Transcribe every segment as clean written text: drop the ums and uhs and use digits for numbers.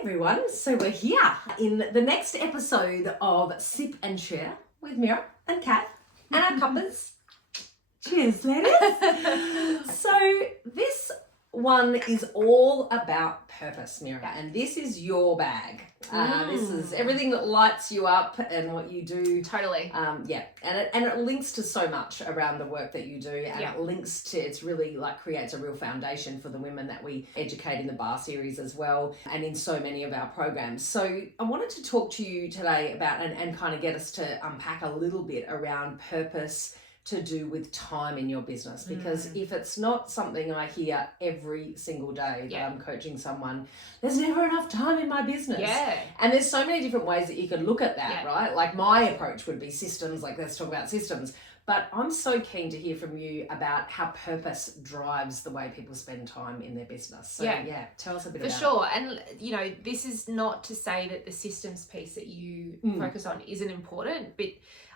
everyone, so we're here in the next episode of Sip and Share with Mira and Kat and our cuppers. Cheers, ladies. So this one is all about purpose, Mira, and this is your bag. This is everything that lights you up and what you do. Totally. And it links to so much around the work that you do, and it links to, it's really like creates a real foundation for the women that we educate in the bar series as well, and in so many of our programs. So I wanted to talk to you today about and kind of get us to unpack a little bit around purpose to do with time in your business, because if it's not something I hear every single day that I'm coaching someone, there's never enough time in my business. And there's so many different ways that you can look at that, right? Like my approach would be systems, like let's talk about systems. But I'm so keen to hear from you about how purpose drives the way people spend time in their business. So tell us a bit about it. For sure. And, you know, this is not to say that the systems piece that you focus on isn't important, but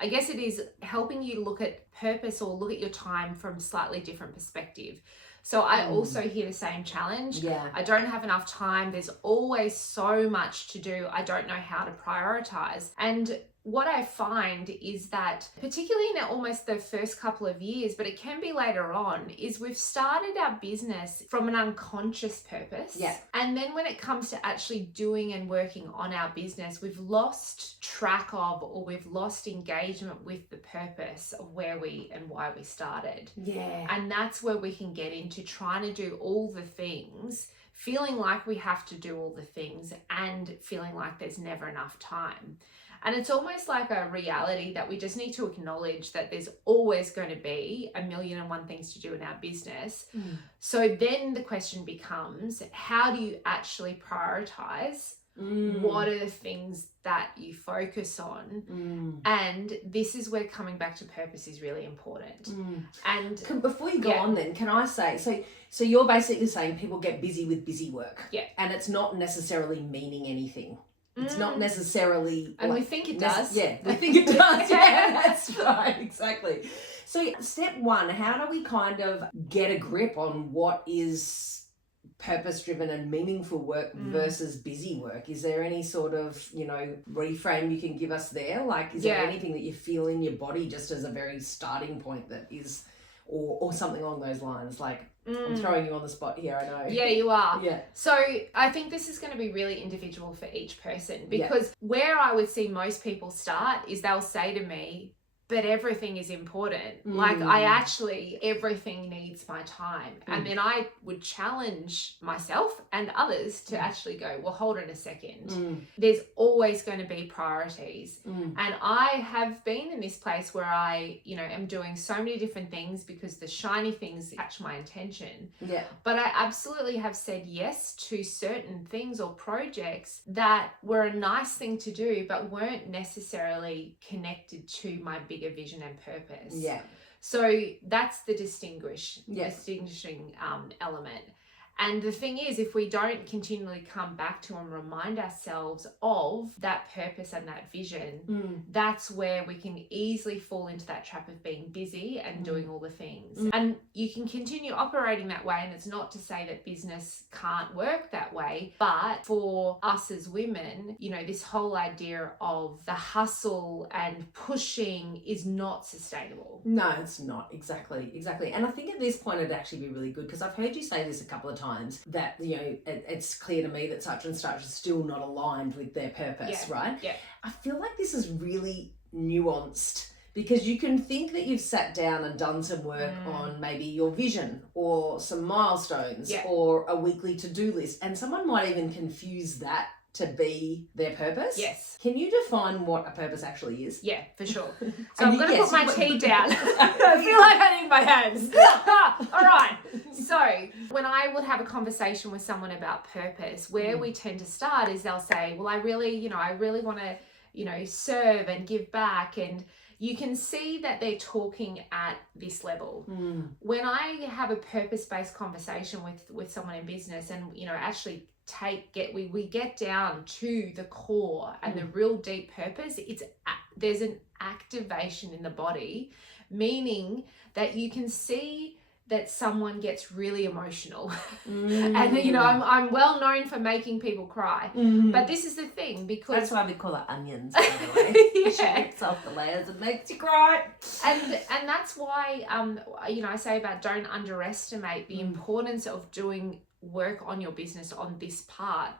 I guess it is helping you look at purpose or look at your time from slightly different perspective. So I also hear the same challenge. I don't have enough time. There's always so much to do. I don't know how to prioritize. And what I find is that, particularly in almost the first couple of years, but it can be later on, is we've started our business from an unconscious purpose. And then when it comes to actually doing and working on our business, we've lost track of, or we've lost engagement with the purpose of where we and why we started. And that's where we can get into trying to do all the things, feeling like we have to do all the things, and feeling like there's never enough time. And it's almost like a reality that we just need to acknowledge that there's always going to be 1,000,001 things to do in our business. So then the question becomes, how do you actually prioritize? What are the things that you focus on? And this is where coming back to purpose is really important. And before you go on then, can I say, so you're basically saying people get busy with busy work. And it's not necessarily meaning anything. It's not necessarily... And we think it does. We think it does. That's right, exactly. So step one, how do we kind of get a grip on what is purpose-driven and meaningful work versus busy work? Is there any sort of, you know, reframe you can give us there? Like, is there anything that you feel in your body just as a very starting point that is, or something along those lines? Like, I'm throwing you on the spot here, I know. Yeah, you are. So I think this is going to be really individual for each person, because where I would see most people start is they'll say to me, but everything is important. Like everything needs my time. And then I would challenge myself and others to actually go, well, hold on a second. There's always going to be priorities. And I have been in this place where I, you know, am doing so many different things because the shiny things catch my attention. But I absolutely have said yes to certain things or projects that were a nice thing to do, but weren't necessarily connected to my bigger vision and purpose. So that's the distinguishing element. And the thing is, if we don't continually come back to and remind ourselves of that purpose and that vision, that's where we can easily fall into that trap of being busy and doing all the things. And you can continue operating that way. And it's not to say that business can't work that way, but for us as women, you know, this whole idea of the hustle and pushing is not sustainable. No, it's not. Exactly. And I think at this point it'd actually be really good, because I've heard you say this a couple of times, that, you know, it's clear to me that such and such is still not aligned with their purpose, right? I feel like this is really nuanced, because you can think that you've sat down and done some work on maybe your vision or some milestones or a weekly to-do list, and someone might even confuse that to be their purpose. Can you define what a purpose actually is? Yeah, for sure. So I'm going to put my tea down. I feel like I need my hands. All right. So when I would have a conversation with someone about purpose, where we tend to start is they'll say, well, I really want to, you know, serve and give back. And you can see that they're talking at this level. When I have a purpose-based conversation with someone in business, and, you know, actually we get down to the core and the real deep purpose, there's an activation in the body, meaning that you can see that someone gets really emotional. And you know, I'm well known for making people cry. But this is the thing, because that's why we call it onions, by the way. Yeah. She rips off the layers and makes you cry. And that's why you know, I say about don't underestimate the importance of doing work on your business on this part,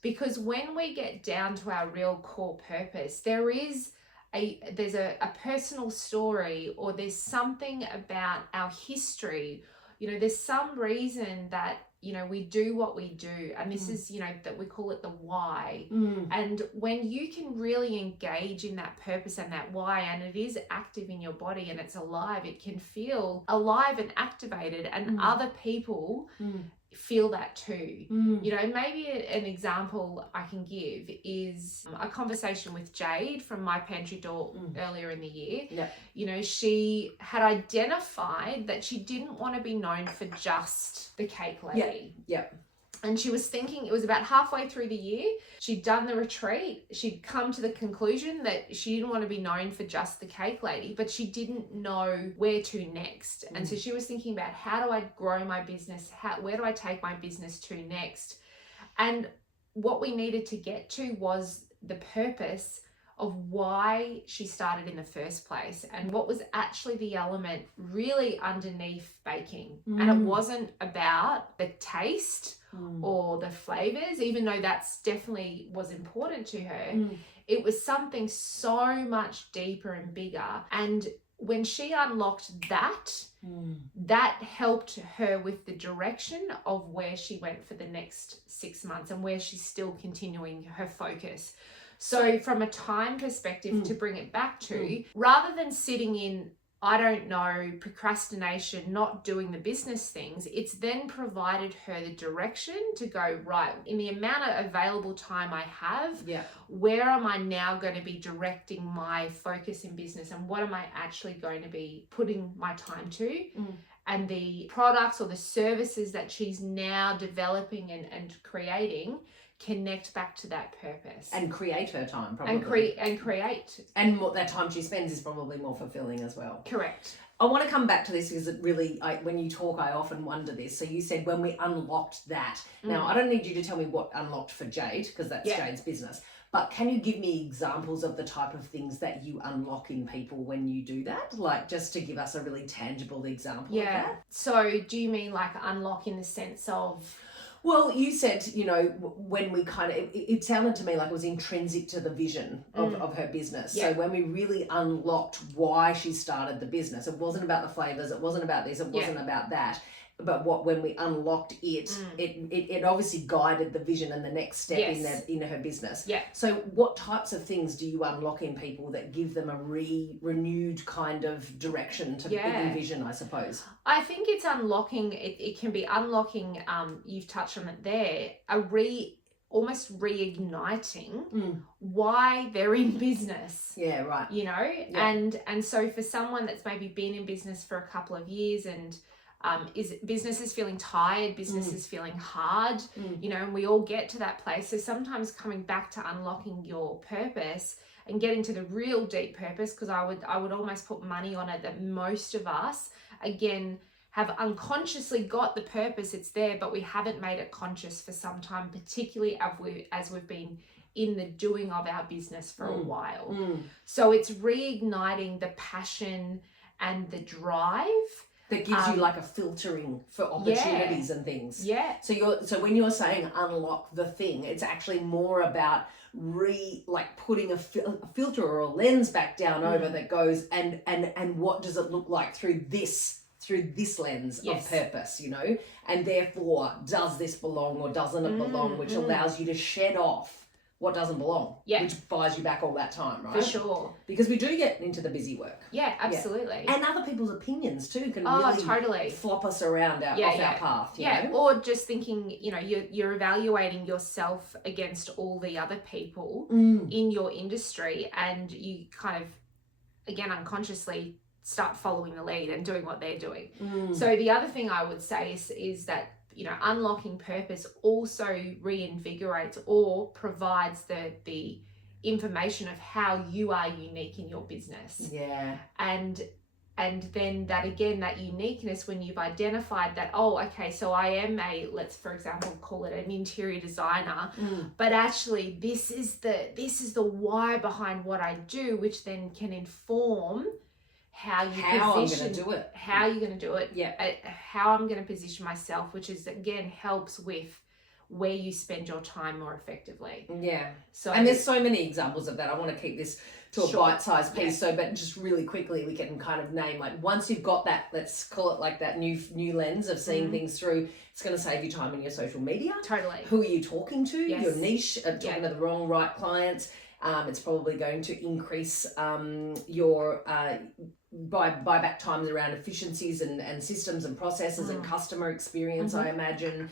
because when we get down to our real core purpose, there's a personal story, or there's something about our history. You know, there's some reason that, you know, we do what we do, and this is, you know, that we call it the why. And when you can really engage in that purpose and that why, and it is active in your body and it's alive, it can feel alive and activated, and other people feel that too. You know, maybe an example I can give is a conversation with Jade from My Pantry Door earlier in the year. You know, she had identified that she didn't want to be known for just the cake lady. And she was thinking, it was about halfway through the year, she'd done the retreat, she'd come to the conclusion that she didn't want to be known for just the cake lady, but she didn't know where to next. And so she was thinking about, how do I grow my business? Where do I take my business to next? And what we needed to get to was the purpose of why she started in the first place, and what was actually the element really underneath baking. And it wasn't about the taste or the flavors, even though that's definitely was important to her. It was something so much deeper and bigger. And when she unlocked that, that helped her with the direction of where she went for the next 6 months, and where she's still continuing her focus. So from a time perspective, to bring it back to, rather than sitting in, I don't know, procrastination, not doing the business things, it's then provided her the direction to go, right, in the amount of available time I have, where am I now going to be directing my focus in business, and what am I actually going to be putting my time to? And the products or the services that she's now developing and creating connect back to that purpose, and create her time, probably, and create and what that time she spends is probably more fulfilling as well. Correct. I want to come back to this because it really, when you talk, I often wonder this. So you said when we unlocked that. Now, I don't need you to tell me what unlocked for Jade, because that's Jade's business. But can you give me examples of the type of things that you unlock in people when you do that? Like, just to give us a really tangible example of that. So do you mean like unlock in the sense of... Well, you said, you know, when we kind of, it sounded to me like it was intrinsic to the vision of her business. So when we really unlocked why she started the business, it wasn't about the flavors, it wasn't about this, it wasn't about that. But when we unlocked it, it obviously guided the vision and the next step in her business. So what types of things do you unlock in people that give them a renewed kind of direction to envision, I suppose? I think it's unlocking, it can be unlocking, you've touched on it there, almost reigniting why they're in business. Yeah, right. You know, and so for someone that's maybe been in business for a couple of years and business is feeling tired, business is feeling hard, you know, and we all get to that place. So sometimes coming back to unlocking your purpose and getting to the real deep purpose, because I would almost put money on it that most of us, again, have unconsciously got the purpose, it's there, but we haven't made it conscious for some time, particularly as we've been in the doing of our business for a while. So it's reigniting the passion and the drive that gives you like a filtering for opportunities and things. So when you're saying unlock the thing, it's actually more about putting a filter or a lens back down over that goes and what does it look like through this lens of purpose, you know, and therefore does this belong or doesn't it belong, which allows you to shed off what doesn't belong, which buys you back all that time, right? For sure. Because we do get into the busy work. Yeah, absolutely. And other people's opinions too can really flop us around off our path. You know? Or just thinking, you know, you're evaluating yourself against all the other people in your industry, and you kind of, again, unconsciously start following the lead and doing what they're doing. So the other thing I would say is that, you know, unlocking purpose also reinvigorates or provides the information of how you are unique in your business. And And then that, again, that uniqueness, when you've identified that, oh, okay, so I am let's for example call it an interior designer, but actually this is the why behind what I do, which then can inform how you're going to do it, how I'm going to position myself, which is, again, helps with where you spend your time more effectively. Yeah. So, and there's so many examples of that. I want to keep this to a bite-sized piece. So, but just really quickly, we can kind of name, like, once you've got that, let's call it like that new lens of seeing things through, it's going to save you time in your social media. Totally. Who are you talking to? Your niche, talking to the right clients. It's probably going to increase your buyback times around efficiencies and systems and processes and customer experience, I imagine.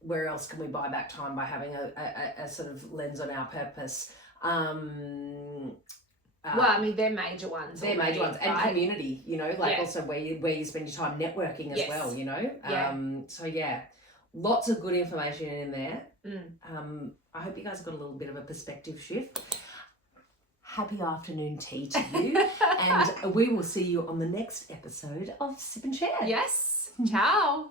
Where else can we buy back time? By having a sort of lens on our purpose. Well, I mean, they're major ones. They're major ones. And community, you know, like also where you spend your time networking as well, you know. So lots of good information in there. I hope you guys got a little bit of a perspective shift. Happy afternoon tea to you. And we will see you on the next episode of Sip and Share. Yes. Ciao.